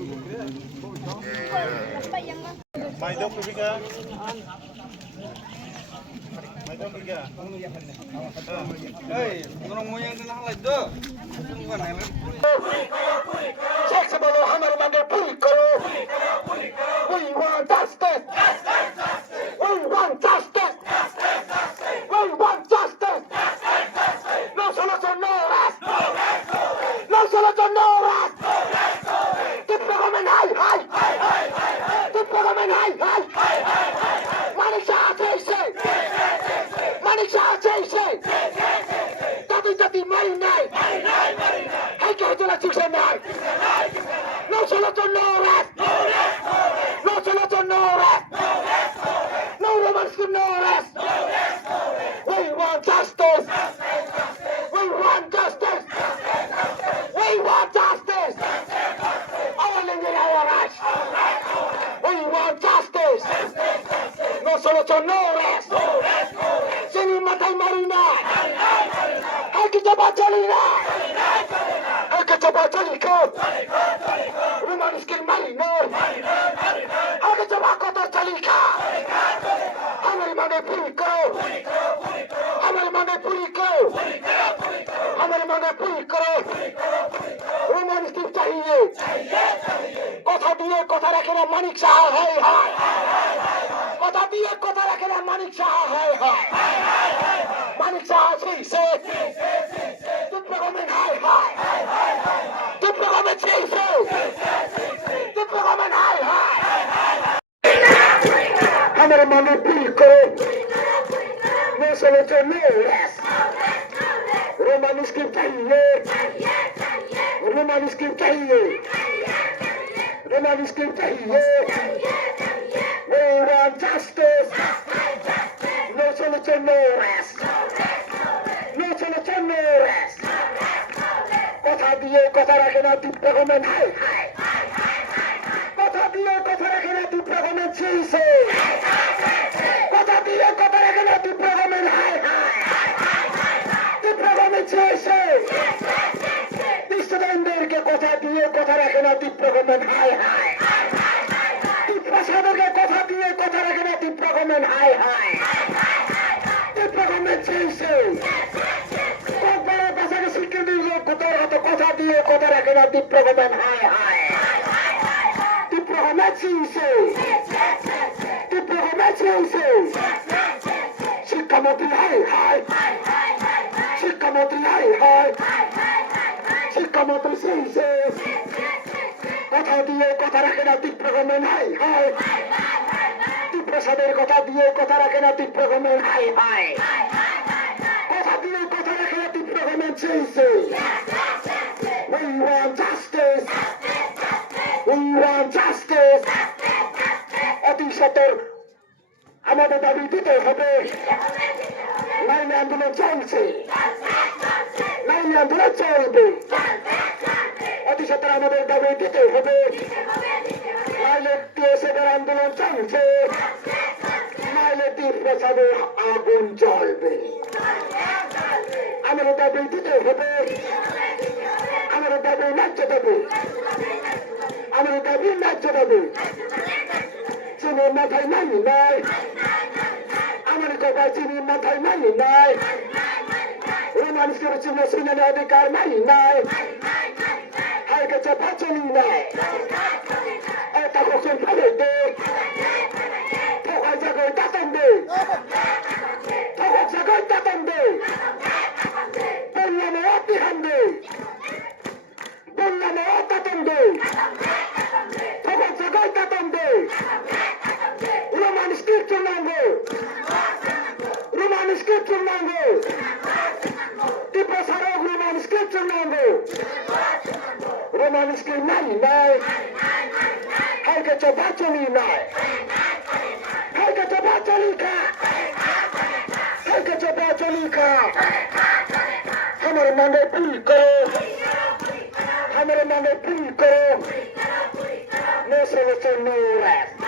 May dok ka? May dok ka? Hey, ngurang mo yang kena halal do. Flexible hammer mande pull karo. We want justice. We want justice. We want justice. No solution, no rest. No solution, no rest. Keep the government high. Keep the government high. Money shall chase. Money shall chase. Tapi money night. Hey, get to the chicken night. No solution, no rest. No solution, no rest. No romance, no rest. We want justice. We want justice. We want justice. Our living our rights. We want justice. No solution, no rest. Sini matai marina. Hai kita baca lina. Hai kita baca likut. Rumah miskin marina. Hai kita baca kota calika. Hamari mane puriko. Hamari mane puriko. Hamari mane puriko. Rumah miskin चाहिए. কথা দিয়ে কথা রাখে না মানিক সাহা হয় হয়. কথা দিয়ে কথা রাখে না মানিক সাহা হয় হয়. মানিক সাহা শেষে. তুমি কমে হয় হয়. তুমি কমে শেষে. তুমি কমে হয় হয়. আমার মনে ভুল করে. No solution, no rest. Rumah miskin चाहिए. Rumah miskin चाहिए. Rumah miskin चाहिए. We want justice. No solution, no rest. No solution, no rest. কথা দিয়ে কথা রাখে না তীব্র গভর্নমেন্ট হাই হাই. কথা দিয়ে কথা রাখে না তীব্র গভর্নমেন্ট শেষে. কথা দিয়ে কথা রাখে না তীব্র গভর্নমেন্ট হাই হাই. তীব্র গভর্নমেন্ট শেষে. স্টুডেন্টদেরকে কথা দিয়ে কথা রাখে না তীব্র গভর্নমেন্ট হাই হাই. প্রশাসনকে কথা দিয়ে কথা রাখে না তীব্র গভর্নমেন্ট হাই হাই. তীব্র গভর্নমেন্ট শেষে. কতবার ভাষাকে স্বীকৃতি দিয়ে কোথাও হয়তো কথা দিয়ে কথা রাখে না তীব্র গভর্নমেন্ট হাই হাই. তীব্র গভর্নমেন্ট শেষে. তীব্র গভর্নমেন্ট শেষে. শিক্ষামন্ত্রী হাই হাই. শিক্ষামন্ত্রী হাই হাই. শিক্ষামন্ত্রী শেষে. কথা দিয়ে কথা রাখে না তীব্র গভর্নমেন্ট হাই হাই. প্রসাদের কথা দিয়ে কথা রাখে না তীব্র গভর্নমেন্ট হাই হাই. কথা দিয়ে কথা রাখে না তীব্র গভর্নমেন্ট শেষে. We want justice. We want justice. অতি সত্বর আমাদের দাবি দিতে হবে. লাইনে আন্দোলন চলছে. লাইনে আন্দোলন চলবে. অতি সত্বর আমাদের দাবি দিতে হবে. লাইনে টিএসএফের আন্দোলন চলছে. লাইনে প্রসাদে আগুন জ্বলবে. আমাদের দাবি দিতে হবে. আমাদের দাবি ন্যায্য দাবি. আমাদের দাবি ন্যায্য দাবি. চিনির মাথায় মানি নাই. আমার কথা চিনির মাথায় মানি নাই. মানুষের চিহ্ন চিহ্নের অধিকার মানি নাই. হাই গেছে পাচনি নাই. এটা কখন ফেলে দে. ঠকার জায়গায় দাতন দে. ঠকার জায়গায় দাতন দে. বললাম অতিহান দে. বললাম অতাতন দে. ঠকার জায়গায় দাতন দে. রোমান স্ক্রিপ্ট নাঙ্গো. রোমান স্ক্রিপ্ট নাঙ্গো. Tipasarog Roman scripture nango. Roman scripture nai nai. Hai ka chabachali nai. Hai ka chabachali ka. Hai ka chabachali ka. Hamare mande puri karo. Hamare mande puri karo. No solution, no rest.